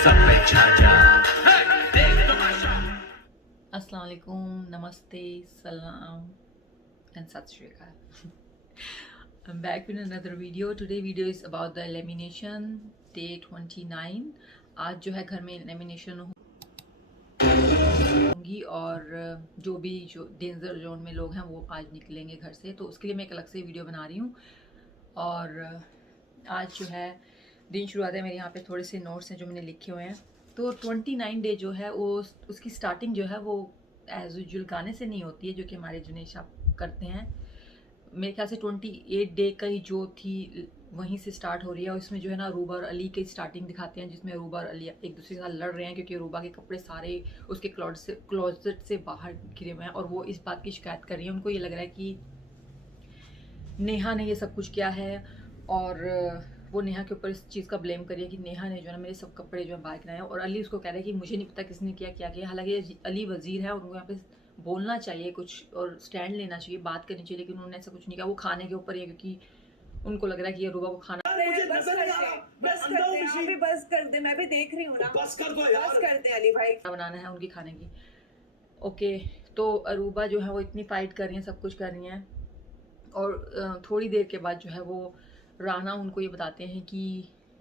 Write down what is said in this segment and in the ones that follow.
सब पे छा जा, देख तमाशा। अस्सलाम वालेकुम, नमस्ते, सलाम and Sat Shri Akal. I'm back with another video. Today video is about the lamination day 29. आज जो है घर में लेमिनेशन होंगी और जो डेंजर जोन में लोग हैं वो आज निकलेंगे घर से, तो उसके लिए मैं एक अलग से वीडियो बना रही हूँ। और आज जो है दिन शुरुआत है, मेरे यहाँ पे थोड़े से नोट्स हैं जो मैंने लिखे हुए हैं। तो 29 डे जो है वो उसकी स्टार्टिंग जो है वो एज यूजुअल गाने से नहीं होती है जो कि हमारे जुनेद साहब करते हैं। मेरे ख्याल से 28 डे का ही जो थी वहीं से स्टार्ट हो रही है। और इसमें जो है ना अरूबा और अली की स्टार्टिंग दिखाते हैं, जिसमें अरूबा और अली एक दूसरे के साथ लड़ रहे हैं क्योंकि अरूबा के कपड़े सारे उसके क्लोजेट से बाहर गिरे हुए हैं और वो इस बात की शिकायत कर रही है। उनको ये लग रहा है कि नेहा ने ये सब कुछ किया है और वो नेहा के ऊपर इस चीज़ का ब्लेम करिए कि नेहा ने जो है ना मेरे सब कपड़े जो है बाहर गिराए। और अली उसको कह रहा है कि मुझे नहीं पता किसने क्या किया। हालांकि अली वजीर है और उनको यहाँ पे बोलना चाहिए कुछ और स्टैंड लेना चाहिए, बात करनी चाहिए, लेकिन उन्होंने ऐसा कुछ नहीं किया। वो खाने के ऊपर ही है क्योंकि उनको लग रहा है कि ये रूबा को खाना बस कर दे, मैं भी देख रही हूँ ना। बस कर दो यार, बस कर दे अली भाई, बनाना है उनकी खाने की। ओके, तो अरूबा जो है वो इतनी फाइट कर रही हैं, सब कुछ कर रही हैं। और थोड़ी देर के बाद जो है वो राना उनको ये बताते हैं कि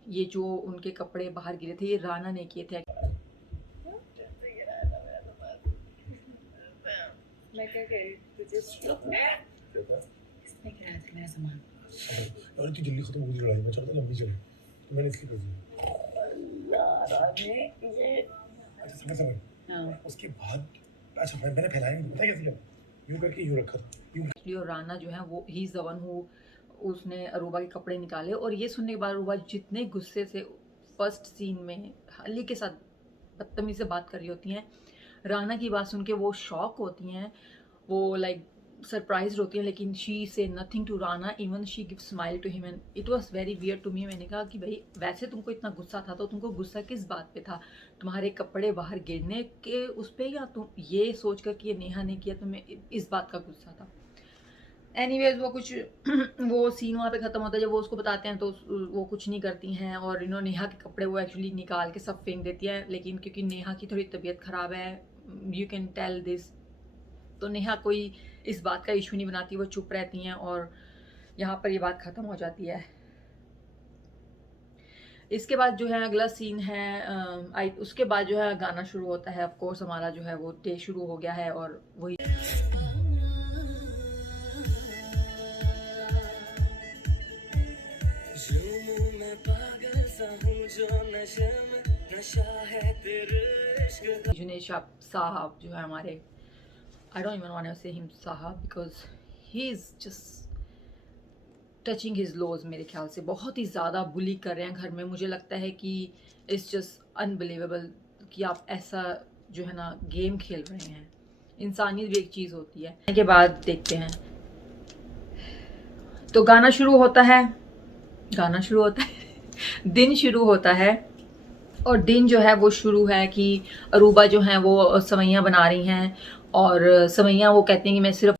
ये जो उनके कपड़े बाहर गिरे थे ये राना ने किए थे। मैं क्या कह रही तुझे इसने गिराया था मेरा सामान। और इतनी जल्दी खत्म हो गई लड़ाई, मैं चाहता लंबी चले तो मैंने इसलिए कर दिया। अच्छा समझ हाँ। उसके बाद अच्छा मैंने फैलाया नहीं, पता है कैसे किया, यूं करके यूं रखा था यूं। और राना जो है वो he is the one who उसने अरूबा के कपड़े निकाले। और ये सुनने के बाद अरूबा जितने गुस्से से फर्स्ट सीन में अली के साथ बदतमीजी से बात कर रही होती हैं, राना की बात सुन के वो शॉक होती हैं, वो लाइक सरप्राइज होती हैं, लेकिन she say nothing to Rana, even she give smile to him and it was very weird to me. मैंने कहा कि भाई वैसे तुमको इतना गुस्सा था तो तुमको गुस्सा किस बात पे था, तुम्हारे कपड़े बाहर गिरने के उस पर, या तुम ये सोच कर कि ये नेहा ने किया, तुम्हें इस बात का गुस्सा था। एनीवेज वो कुछ वो सीन वहाँ पे ख़त्म होता है। जब वो उसको बताते हैं तो वो कुछ नहीं करती हैं और इन्होंने नेहा के कपड़े वो एक्चुअली निकाल के सब फेंक देती हैं। लेकिन क्योंकि नेहा की थोड़ी तबीयत ख़राब है, यू कैन टेल दिस, तो नेहा कोई इस बात का इशू नहीं बनाती, वो चुप रहती हैं और यहाँ पर ये बात ख़त्म हो जाती है। इसके बाद जो है अगला सीन है उसके बाद जो है गाना शुरू होता है। ऑफ कोर्स हमारा जो है वो डे शुरू हो गया है और वही जुनेद साहब जो है हमारे, I don't even want to say him साहब because he is just touching his lows. मेरे ख्याल से बहुत ही ज़्यादा बुली कर रहे हैं घर में। मुझे लगता है कि इट्स जस्ट अनबिलीवेबल कि आप ऐसा जो है ना गेम खेल रहे हैं। इंसानियत भी एक चीज़ होती है। के बाद देखते हैं तो गाना शुरू होता है दिन शुरू होता है और दिन जो है वो शुरू है कि अरूबा जो हैं वो सवैयाँ बना रही हैं और सवैयाँ वो कहती हैं कि मैं सिर्फ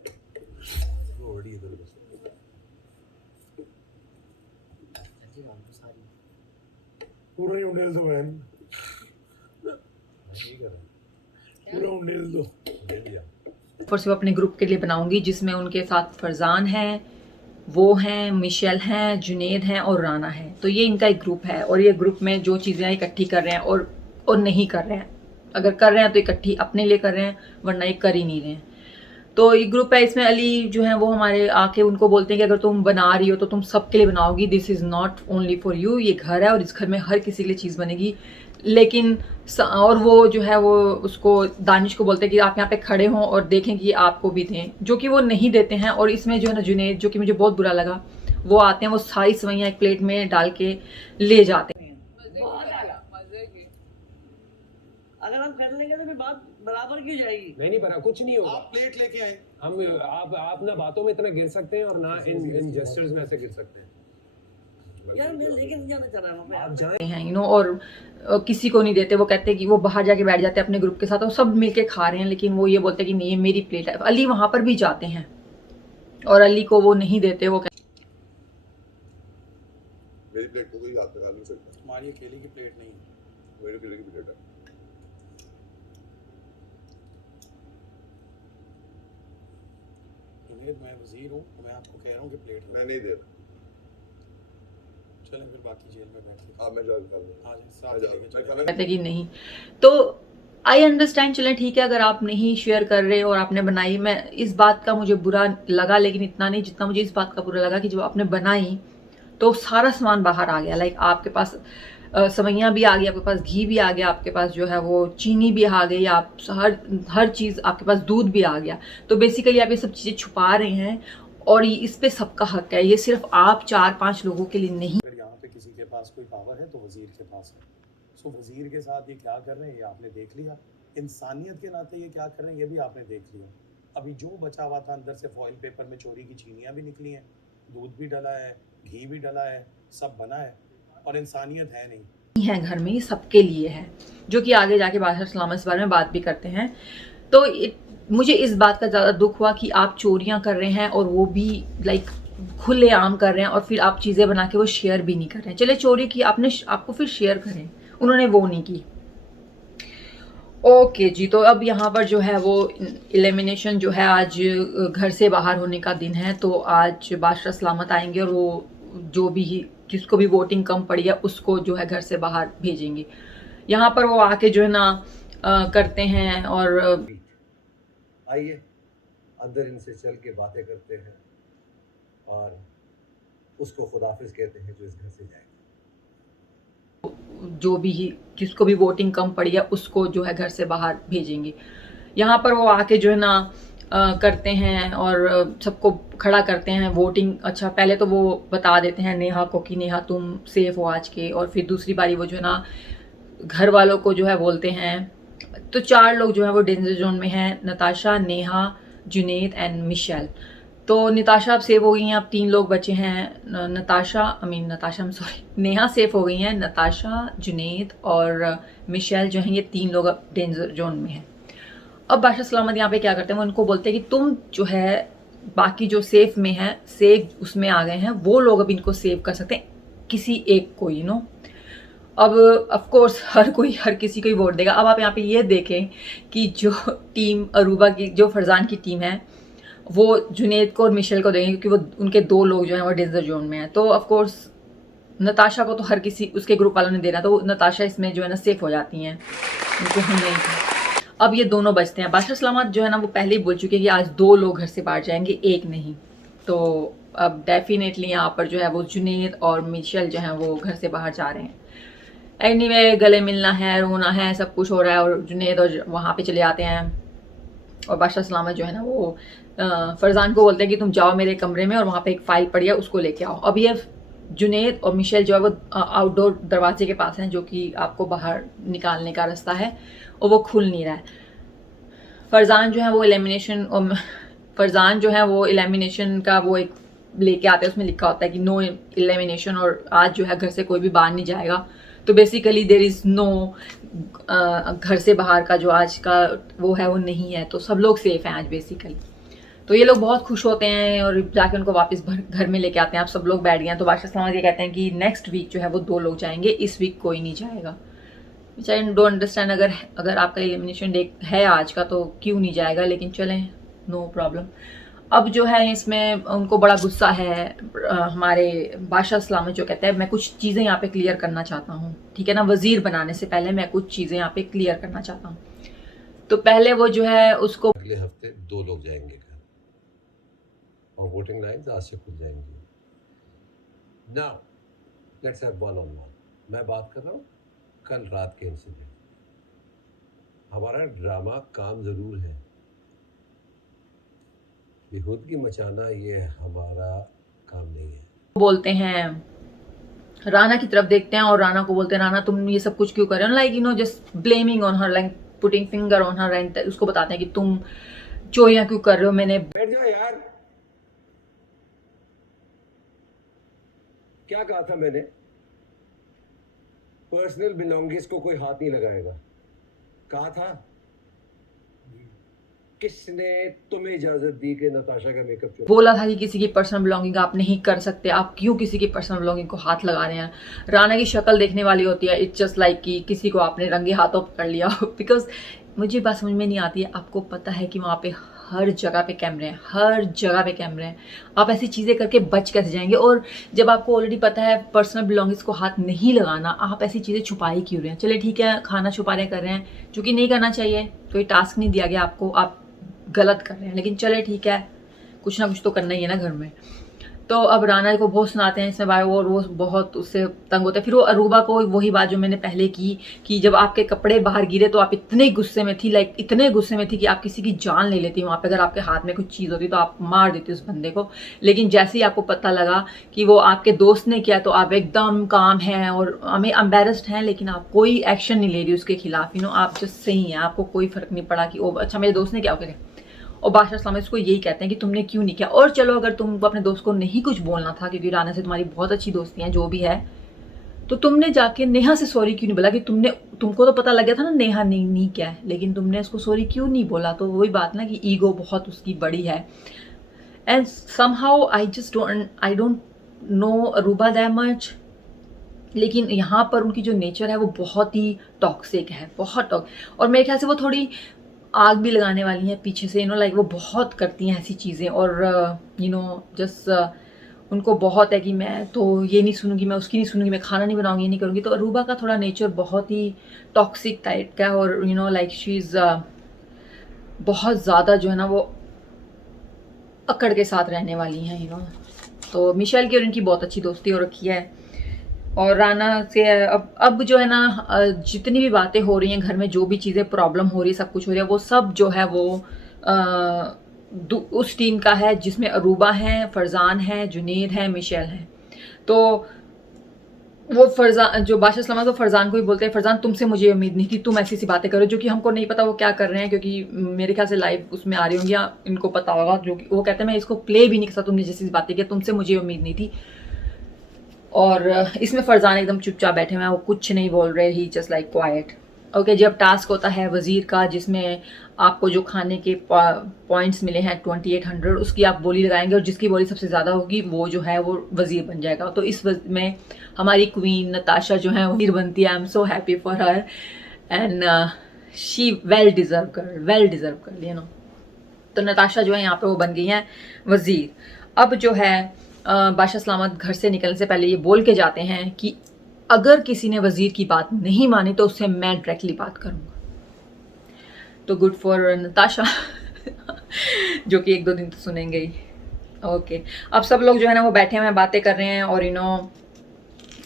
पूरा ही उंडेल दो बहन, पूरा उंडेल दो। सिर्फ अपने ग्रुप के लिए बनाऊंगी, जिसमें उनके साथ फरजान हैं, वो हैं, मिशेल हैं, जुनेद हैं और राना है। तो ये इनका एक ग्रुप है और ये ग्रुप में जो चीज़ें इकट्ठी कर रहे हैं और नहीं कर रहे हैं। अगर कर रहे हैं तो इकट्ठी अपने लिए कर रहे हैं, वरना ये कर ही नहीं रहे हैं। तो ये ग्रुप है, इसमें अली जो है वो हमारे आके उनको बोलते हैं कि अगर तुम बना रही हो तो तुम सबके लिए बनाओगी, this is not only for you. ये घर है और इस घर में हर किसी के लिए चीज़ बनेगी। लेकिन और वो जो है वो उसको दानिश को बोलते हैं कि आप यहाँ पे खड़े हों और देखें कि आपको भी दें, जो कि वो नहीं देते हैं। और इसमें जो है ना जुनेद, जो कि मुझे बहुत बुरा लगा, वो आते हैं, वो सारी सवैयाँ एक प्लेट में डाल के ले जाते हैं। अगर हम कर लेंगे तो फिर बात बराबर क्यों जाएगी? नहीं बना, कुछ नहीं होगा। आप प्लेट लेके आए, हम आप ना बातों में इतना गिर सकते हैं और ना इन जेस्चर्स में ऐसे गिर सकते हैं। यार मैं लेके नहीं जाना चाह रहा हूँ, आप जाएं हैं यू नो, और किसी को नहीं देते। वो कहते हैं कि वो बाहर जाके बैठ जाते हैं अपने ग्रुप के साथ और सब मिलके खा रहे हैं, लेकिन वो ये बोलते हैं कि नहीं ये मेरी प्लेट है। अली वहां पर भी जाते हैं और अली को वो नहीं देते। वो मेरी प्लेट को कोई हाथ लगा नहीं सकता। तुम्हारी अकेले की प्लेट नहीं, मेरे किले की प्लेट है। जुनेद मैं वजीर हूँ, मैं आपको कह रहा हूँ कि प्लेट मैं नहीं दे रहा। चलें फिर बाकी जेल में बैठ के हाँ मैं जाकर खा लूँगा। आ जाए मैं साथ जा लेके मैं चले खाना कहते कि नहीं। तो आई अंडरस्टैंड, चलें ठीक है, अगर आप नहीं शेयर कर रहे और आपने बनाई, मैं इस बात का मुझे बुरा लगा, लेकिन इतना नहीं जितना मुझे इस बात का बुरा लगा कि जब आपने बनाई तो सारा सामान बाहर आ गया। लाइक आपके पास सवैयाँ भी आ गई, आपके पास घी भी आ गया, आपके पास जो है वो चीनी भी आ गई, आप हर चीज़, आपके पास दूध भी आ गया। तो बेसिकली आप ये सब चीज़ें छुपा रहे हैं और इस पे सबका हक है, ये सिर्फ आप 4-5 लोगों के लिए नहीं। अगर यहाँ पे किसी के पास कोई पावर है तो वजीर के पास है। सो वजीर के साथ ये क्या कर रहे हैं ये आपने देख लिया, इंसानियत के नाते ये क्या कर रहे हैं ये भी आपने देख लिया। अभी जो बचा हुआ था अंदर से फॉइल पेपर में चोरी की चीनियाँ भी निकली हैं, दूध भी डला है, घी भी डला है, सब बना है और इंसानियत है नहीं है घर में, ये सबके लिए है, जो कि आगे जाके बादशाह सलामत इस बारे में बात भी करते हैं। तो मुझे इस बात का ज़्यादा दुख हुआ कि आप चोरियां कर रहे हैं और वो भी लाइक खुले आम कर रहे हैं, और फिर आप चीज़ें बना के वो शेयर भी नहीं कर रहे हैं। चले चोरी की आपने, आपको फिर शेयर करें, उन्होंने वो नहीं की। ओके जी, तो अब यहाँ पर जो है वो एलिमिनेशन जो है, आज घर से बाहर होने का दिन है, तो आज बादशाह सलामत आएंगे और वो जो भी जिसको भी वोटिंग कम पड़ी है उसको जो है घर से बाहर भेजेंगे। यहाँ पर वो आके जो है ना करते हैं और आइए अंदर इनसे चल के बातें करते हैं और उसको खुदाफिज कहते हैं जो इस घर से जाएगा। जो भी जिसको भी वोटिंग कम पड़ी है उसको जो है घर से बाहर भेजेंगे। यहाँ पर वो आके जो है ना करते हैं और सबको खड़ा करते हैं वोटिंग। अच्छा, पहले तो वो बता देते हैं नेहा को कि नेहा तुम सेफ हो आज के, और फिर दूसरी बारी वो जो है ना घर वालों को जो है बोलते हैं। तो 4 लोग जो है वो डेंजर जोन में हैं, नताशा, नेहा, जुनैद एंड मिशेल। तो नताशा अब सेव हो गई हैं, अब 3 लोग बचे हैं। नेहा सेफ हो गई हैं, नताशा, जुनैद और मिशेल जो हैं, ये 3 लोग अब डेंजर जोन में हैं। अब बादशाह सलामत यहाँ पे क्या करते हैं, वो उनको बोलते हैं कि तुम जो है बाकी जो सेफ में हैं, सेफ उसमें आ गए हैं, वो लोग अब इनको सेव कर सकते हैं, किसी एक को, यू नो। अब ऑफ कोर्स हर किसी को ही वोट देगा। अब आप यहाँ पे ये देखें कि जो टीम अरूबा की, जो फरजान की टीम है, वो जुनैद को और मिशेल को देंगे, क्योंकि वो उनके 2 लोग जो हैं वो डेंजर जोन में हैं। तो ऑफ कोर्स नताशा को तो हर किसी उसके ग्रुप वालों ने देना, तो नताशा इसमें जो है ना सेफ हो जाती हैं, उनको हम नहीं था। अब ये दोनों बचते हैं। बादशाह सलामत जो है ना वो पहले ही बोल चुके हैं कि आज 2 लोग घर से बाहर जाएंगे, एक नहीं। तो अब डेफिनेटली यहाँ पर जो है वो जुनैद और मिशेल जो है वो घर से बाहर जा रहे हैं। एनीवे, गले मिलना है, रोना है, सब कुछ हो रहा है, और जुनैद और वहाँ पे चले आते हैं। और बादशाह सलामत जो है ना वो फरजान को बोलते हैं कि तुम जाओ मेरे कमरे में और वहाँ पे एक फ़ाइल पड़ी है उसको लेके आओ। अब ये जुनैद और मिशेल जो है वो आउटडोर दरवाजे के पास हैं, जो कि आपको बाहर निकालने का रास्ता है, और वो खुल नहीं रहा है। फरजान जो है वो एलिमिनेशन का वो एक लेके आते हैं, उसमें लिखा होता है कि नो एलिमिनेशन, और आज जो है घर से कोई भी बाहर नहीं जाएगा। तो बेसिकली देयर इज़ नो घर से बाहर का जो आज का वो है वो नहीं है, तो सब लोग सेफ हैं आज बेसिकली। तो ये लोग बहुत खुश होते हैं और जाके उनको वापस घर में लेके आते हैं। आप सब लोग बैठ गए हैं। तो बादशाह सलामत ये कहते हैं कि नेक्स्ट वीक जो है वो 2 लोग जाएंगे, इस वीक कोई नहीं जाएगा। विच आई डोंट अंडरस्टैंड, अगर आपका एलिमिनेशन डे है आज का तो क्यों नहीं जाएगा, लेकिन चलें, नो प्रॉब्लम। अब जो है इसमें उनको बड़ा गुस्सा है। हमारे बादशाह सलामत जो कहते हैं मैं कुछ चीज़ें यहाँ पे क्लियर करना चाहता हूँ, ठीक है ना, वज़ीर बनाने से पहले मैं कुछ चीज़ें यहाँ पे क्लियर करना चाहता हूँ। तो पहले वो जो है उसको अगले हफ्ते 2 लोग जाएंगे घर और वोटिंग लाइन्स आज से खुल जाएंगी। Now let's have 1-on-1। मैं बात कर रहा हूँ कल रात के इंसिडेंट। हमारा ड्रामा काम ज़रूर है, बेहूदगी मचाना ये हमारा काम नहीं है। बोलते हैं राना की तरफ देखते हैं और राना को बोलते हैं राना तुम ये सब कुछ क्यों कर रहे हो, like you know just blaming on her, like putting finger on her, and उसको बताते हैं कि तुम चोरियां क्यों कर रहे हो। मैंने बैठ जाओ यार, क्या कहा था मैंने? पर्सनल बिलोंगिंग्स को कोई हाथ नहीं लगाएगा, कहा था। किसने तुम्हें इजाजत दी कि नताशा का मेकअप चुरा? बोला था कि किसी की पर्सनल बिलोंगिंग आप नहीं कर सकते, आप क्यों किसी की पर्सनल बिलोंगिंग को हाथ लगा रहे हैं। राना की शक्ल देखने वाली होती है, इट्स जस्ट लाइक कि किसी को आपने रंगे हाथों पकड़ लिया। बिकॉज मुझे बात समझ में नहीं आती है, आपको पता है कि वहाँ पे हर जगह पे कैमरे हैं, हर जगह पे कैमरे हैं, आप ऐसी चीज़ें करके बच कैसे जाएंगे। और जब आपको ऑलरेडी पता है पर्सनल बिलोंगिंग्स को हाथ नहीं लगाना, आप ऐसी चीज़ें छुपा ही क्यों रहे हैं। चलिए ठीक है, खाना छुपा रहे कर रहे हैं, चूँकि नहीं करना चाहिए, कोई टास्क नहीं दिया गया आपको, आप गलत कर रहे हैं, लेकिन चले ठीक है, कुछ ना कुछ तो करना ही है ना घर में। तो अब राना को बहुत सुनाते हैं इसमें भाई, और वो बहुत उससे तंग होते हैं। फिर वो अरूबा को वही बात जो मैंने पहले की कि जब आपके कपड़े बाहर गिरे तो आप इतने गुस्से में थी, लाइक इतने गुस्से में थी कि आप किसी की जान ले लेती। वहाँ पे अगर आपके हाथ में कुछ चीज़ होती तो आप मार देती उस बंदे को। लेकिन जैसे ही आपको पता लगा कि वो आपके दोस्त ने किया तो आप एकदम काम हैं और हमें एम्बेरस्ड हैं, लेकिन आप कोई एक्शन नहीं ले रही उसके खिलाफ। आप जस्ट सही हैं, आपको कोई फर्क नहीं पड़ा कि ओ अच्छा मेरे दोस्त ने क्या किया। और बादशाह इस्लाम इसको यही कहते हैं कि तुमने क्यों नहीं किया। और चलो अगर तुमको अपने दोस्त को नहीं कुछ बोलना था क्योंकि राना से तुम्हारी बहुत अच्छी दोस्ती है जो भी है, तो तुमने जाके नेहा से सॉरी क्यों नहीं बोला कि तुमको तो पता लग गया था ना नेहा नहीं क्या है, लेकिन तुमने उसको सॉरी क्यों नहीं बोला। तो वही बात ना कि ईगो बहुत उसकी बड़ी है। And somehow I don't know Aruba that much, लेकिन यहाँ पर उनकी जो नेचर है वो बहुत ही टॉक्सिक है, बहुत और मेरे ख्याल से वो थोड़ी आग भी लगाने वाली हैं पीछे से, लाइक वो बहुत करती हैं ऐसी चीज़ें। और जस्ट उनको बहुत है कि मैं तो ये नहीं सुनूंगी, मैं उसकी नहीं सुनूंगी, मैं खाना नहीं बनाऊंगी, ये नहीं करूंगी। तो अरूबा का थोड़ा नेचर बहुत ही टॉक्सिक टाइप का है, और लाइक शी इज़ बहुत ज़्यादा जो है ना वो अकड़ के साथ रहने वाली हैं। तो मिशेल की और इनकी बहुत अच्छी दोस्ती हो रखी है। और राना से अब जो है ना जितनी भी बातें हो रही हैं घर में, जो भी चीज़ें प्रॉब्लम हो रही है, सब कुछ हो रही है, वो सब जो है वो उस टीम का है जिसमें अरूबा है, फरजान है, जुनेद है, मिशेल है। तो वो फरजान जो बादशाह इस्लाम तो फरजान को ही बोलते हैं, फरजान तुमसे मुझे उम्मीद नहीं थी, तुम ऐसी सी बातें करो जो कि हमको नहीं पता वो क्या कर रहे हैं, क्योंकि मेरे ख्याल से लाइव उसमें आ रही होंगी या इनको पता होगा। जो कि वो कहते हैं मैं इसको प्ले भी नहीं कर सकता, तुमने जैसी बातें की, तुमसे मुझे उम्मीद नहीं थी। और इसमें फरजान एकदम चुपचाप बैठे हुए हैं, वो कुछ नहीं बोल रहे, ही जस्ट लाइक क्वाइट। ओके, जब टास्क होता है वज़ीर का जिसमें आपको जो खाने के पॉइंट्स मिले हैं 2800, उसकी आप बोली लगाएंगे और जिसकी बोली सबसे ज़्यादा होगी वो जो है वो वज़ीर बन जाएगा। तो इस में हमारी क्वीन नताशा जो है वज़ीर बनती है। I am so happy for her and she well deserve कर तो नताशा जो है यहाँ पे वो बन गई हैं वज़ीर। अब जो है बादशाह सलामत घर से निकलने से पहले ये बोल के जाते हैं कि अगर किसी ने वज़ीर की बात नहीं मानी तो उससे मैं डायरेक्टली बात करूँगा। तो गुड फॉर नताशा जो कि 1-2 दिन तो सुनेंगे ही। ओके, अब सब लोग जो है ना वो बैठे हुए हैं, बातें कर रहे हैं। और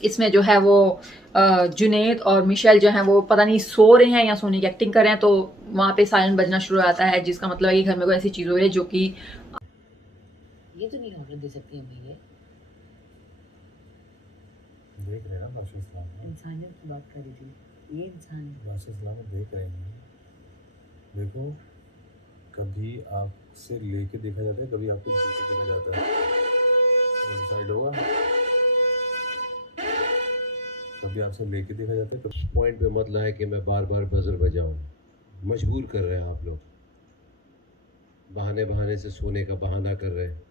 इसमें जो है वो जुनेद और मिशेल जो हैं वो पता नहीं सो रहे हैं या सोने की एक्टिंग कर रहे हैं। तो वहाँ पे सायरन बजना शुरू हो जाता है, जिसका मतलब है कि घर में कोई ऐसी चीज़ हो रही है जो कि ये तो नहीं ऑर्डर दे सकती है भैया, देख रहे हैं ना बादशाह इस्लाम, इंसानियत की बात कर रही थी, ये इंसान है। बादशाह इस्लाम देख रहे हैं। देखो, कभी आपसे लेके देखा जाता है, कभी आपको झूठ के देखा जाता है, तो डिसाइड होगा। कभी आपसे लेके देखा जाता है, कभी पॉइंट पे मत लाए कि मैं बार बार बजर बजाऊं। मजबूर कर रहे हैं आप लोग, बहाने से सोने का बहाना कर रहे हैं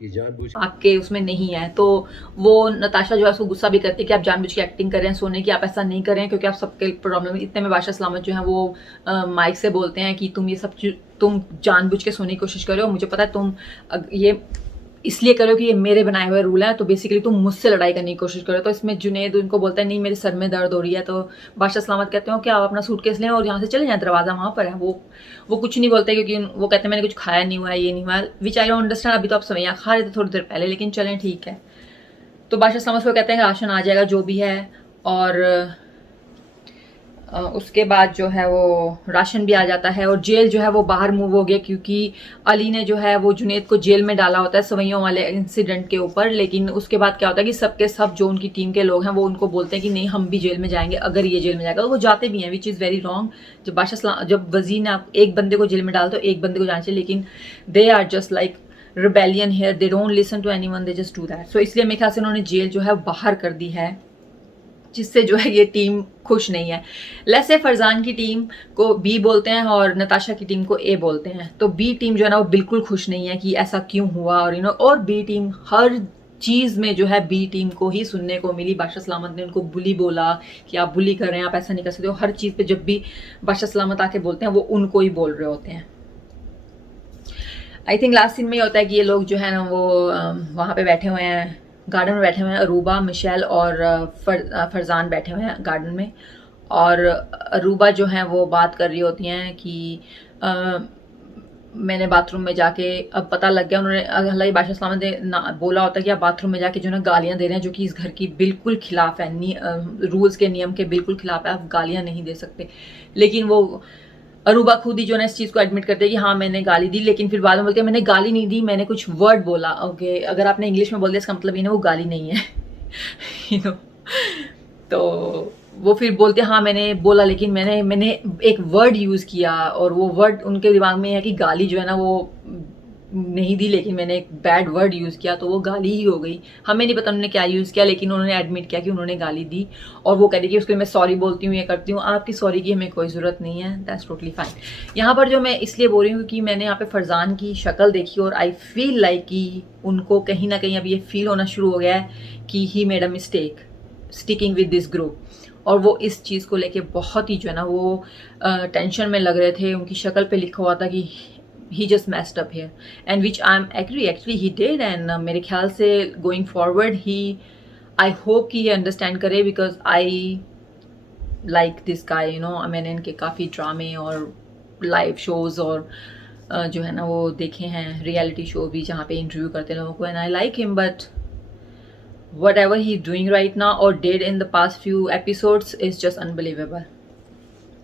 कि जानबूझ आपके उसमें नहीं है। तो वो नताशा जो है उसको गुस्सा भी करती है कि आप जानबूझ के एक्टिंग कर रहे हैं सोने की, आप ऐसा नहीं कर रहे हैं क्योंकि आप सबके प्रॉब्लम। इतने में बादशाह सलामत जो है वो माइक से बोलते हैं कि तुम ये सब तुम जानबूझ के सोने की कोशिश कर रहे हो, मुझे पता है तुम ये इसलिए करो कि ये मेरे बनाए हुए रूल है, तो बेसिकली तुम मुझसे लड़ाई करने की कोशिश करो। तो इसमें जुनेद उनको बोलता है नहीं मेरे सर में दर्द हो रही है। तो बादशाह सलामत कहते हो कि आप अपना सूटकेस लें और यहाँ से चले जाएं, दरवाज़ा वहाँ पर है। वो कुछ नहीं बोलते क्योंकि वो कहते हैं मैंने कुछ खाया नहीं हुआ है, ये नहीं हुआ, विच आई डोंट अंडरस्टैंड। अभी तो आप सवैयाँ खा रहे थे थोड़ी देर पहले, लेकिन चलें ठीक है। तो बादशाह सलामत को कहते हैं राशन आ जाएगा जो भी है, और उसके बाद जो है वो राशन भी आ जाता है। और जेल जो है वो बाहर मूव हो गया क्योंकि अली ने जो है वो जुनेद को जेल में डाला होता है सवैयों वाले इंसिडेंट के ऊपर। लेकिन उसके बाद क्या होता है कि सबके सब जो उनकी टीम के लोग हैं वो उनको बोलते हैं कि नहीं हम भी जेल में जाएंगे, अगर ये जेल में जाएगा। तो वो जाते भी हैं, विच इज़ वेरी रॉन्ग। जब वज़ीर ने एक बंदे को जेल में डाला तो एक बंदे को जाना चाहिए, लेकिन they are just like rebellion here, they don't listen to anyone, they just do that. So इसलिए मेरे ख्याल से उन्होंने जेल जो है बाहर कर दी है जिससे जो है ये टीम खुश नहीं है। लेट्स से फरजान की टीम को बी बोलते हैं और नताशा की टीम को ए बोलते हैं, तो बी टीम जो है ना वो बिल्कुल खुश नहीं है कि ऐसा क्यों हुआ, और और बी टीम हर चीज़ में जो है बी टीम को ही सुनने को मिली। बादशाह सलामत ने उनको बुली बोला कि आप बुली कर रहे हैं, आप ऐसा नहीं कर सकते हो। हर चीज़ पे जब भी बादशाह सलामत आके बोलते हैं वो उनको ही बोल रहे होते हैं। आई थिंक लास्ट सीन में ये होता है कि ये लोग जो है ना वो वहाँ पे बैठे हुए हैं, गार्डन में बैठे हुए हैं। अरूबा, मिशेल और फरजान बैठे हुए हैं गार्डन में, और अरूबा जो है वो बात कर रही होती हैं कि मैंने बाथरूम में जाके, अब पता लग गया उन्होंने, हालांकि बादशाह सलामत ने बोला होता है कि आप बाथरूम में जाके जो ना गालियाँ दे रहे हैं, जो कि इस घर की बिल्कुल खिलाफ है, रूल्स के नियम के बिल्कुल खिलाफ है, आप गालियाँ नहीं दे सकते। लेकिन वो अरूबा खुद ही जो ना इस चीज़ को एडमिट करते हैं कि हाँ मैंने गाली दी, लेकिन फिर बाद में बोलते हैं मैंने गाली नहीं दी, मैंने कुछ वर्ड बोला। ओके, अगर आपने इंग्लिश में बोल दिया इसका मतलब ये ना वो गाली नहीं है यू नो। तो वो फिर बोलते हैं हाँ मैंने बोला, लेकिन मैंने एक वर्ड यूज़ किया, और वो वर्ड उनके दिमाग में है कि गाली जो है ना वो नहीं दी, लेकिन मैंने एक बैड वर्ड यूज़ किया तो वो गाली ही हो गई। हमें नहीं पता उन्होंने क्या यूज़ किया, लेकिन उन्होंने एडमिट किया कि उन्होंने गाली दी, और वो कह रही कि उसके लिए मैं सॉरी बोलती हूँ, ये करती हूँ। आपकी सॉरी की हमें कोई ज़रूरत नहीं है, दैट्स टोटली फाइन। यहाँ पर जो मैं इसलिए बोल रही हूँ कि मैंने यहाँ पे फरजान की शक्ल देखी, और आई फील लाइक कि उनको कहीं ना कहीं अब ये फील होना शुरू हो गया है कि he made a mistake sticking with this group, और वो इस चीज़ को लेके बहुत ही जो है ना वो टेंशन में लग रहे थे। उनकी शक्ल पे लिखा हुआ था कि he just messed up here, and which I'm agree actually he did, and मेरे ख्याल से going forward I hope कि ये understand करे, because I like this guy, you know। मैंने इनके काफ़ी ड्रामे और लाइव शोज़ और जो है ना वो देखे हैं, रियलिटी शो भी जहाँ पे इंटरव्यू करते हैं लोगों को, and I like him, but whatever he's doing right now or did in the past few episodes is just unbelievable।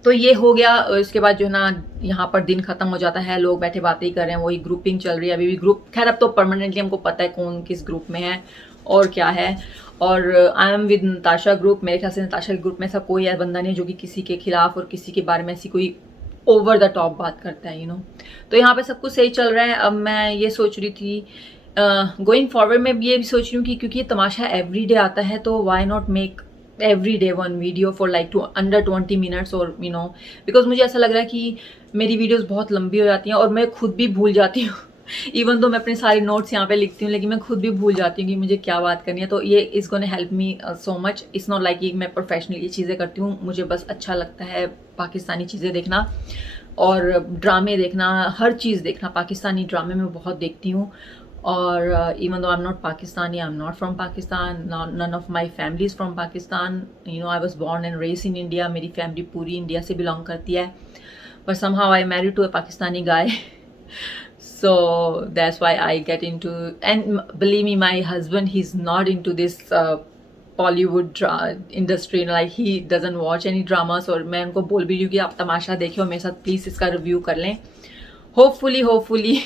तो ये हो गया। इसके बाद जो है ना यहाँ पर दिन खत्म हो जाता है, लोग बैठे बातें ही कर रहे हैं, वही ग्रुपिंग चल रही है अभी भी। ग्रुप खैर अब तो परमानेंटली हमको पता है कौन किस ग्रुप में है और क्या है। और I am with Natasha group. मेरे ख्याल से नताशा के ग्रुप में ऐसा कोई है बंदा नहीं है जो कि किसी के खिलाफ और किसी के बारे में ऐसी कोई ओवर द टॉप बात करता है, यू नो। तो यहाँ पे सब कुछ सही चल रहा है। अब मैं ये सोच रही थी गोइंग फॉरवर्ड में भी ये भी सोच रही हूँ कि क्योंकि ये तमाशा एवरी डे आता है, तो why not make every day one video for like under 20 minutes, और you know because मुझे ऐसा लग रहा है कि मेरी वीडियोस बहुत लंबी हो जाती हैं और मैं खुद भी भूल जाती हूँ इवन तो मैं अपने सारे नोट्स यहाँ पे लिखती हूँ, लेकिन मैं खुद भी भूल जाती हूँ कि मुझे क्या बात करनी है। तो ये is gonna help me so much. It's not like कि मैं प्रोफेशनली ये चीज़ें करती हूँ, मुझे बस अच्छा लगता है पाकिस्तानी चीज़ें देखना और ड्रामे देखना, हर चीज़ देखना। पाकिस्तानी ड्रामे मैं बहुत देखती हूँ, और even though I'm not Pakistani, I'm not from Pakistan, none of my family is from Pakistan, you know, I was born and raised in India, मेरी फैमिली पूरी इंडिया से बिलोंग करती है, but somehow I married to a Pakistani guy so that's why I get into, and believe me, my husband, he's not into this Bollywood industry, like he doesn't watch any dramas, और मैं उनको बोल भी रही हूँ कि आप तमाशा देखिए और मेरे साथ प्लीज़ इसका रिव्यू कर लें। Hopefully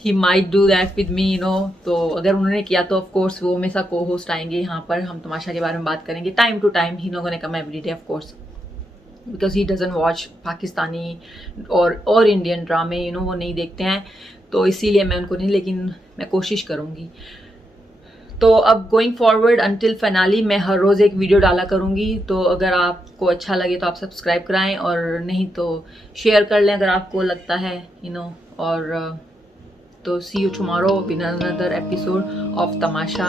he might do that with me, you know। तो अगर उन्होंने किया तो ऑफ कोर्स वो मेरे साथ को होस्ट आएंगे यहाँ पर, हम तमाशा के बारे में बात करेंगे time to time. He no gonna come every day of course, because he doesn't watch Pakistani और इंडियन ड्रामे, यू नो, वो नहीं देखते हैं, तो इसीलिए मैं उनको नहीं, लेकिन मैं कोशिश करूँगी। तो अब गोइंग फॉरवर्ड अंटिल फाइनली मैं हर रोज़ एक वीडियो डाला करूँगी। तो अगर आपको अच्छा लगे तो आप सब्सक्राइब कराएं, और नहीं तो शेयर कर लें अगर आपको लगता है, यू नो। और तो see you tomorrow with another episode of Tamasha.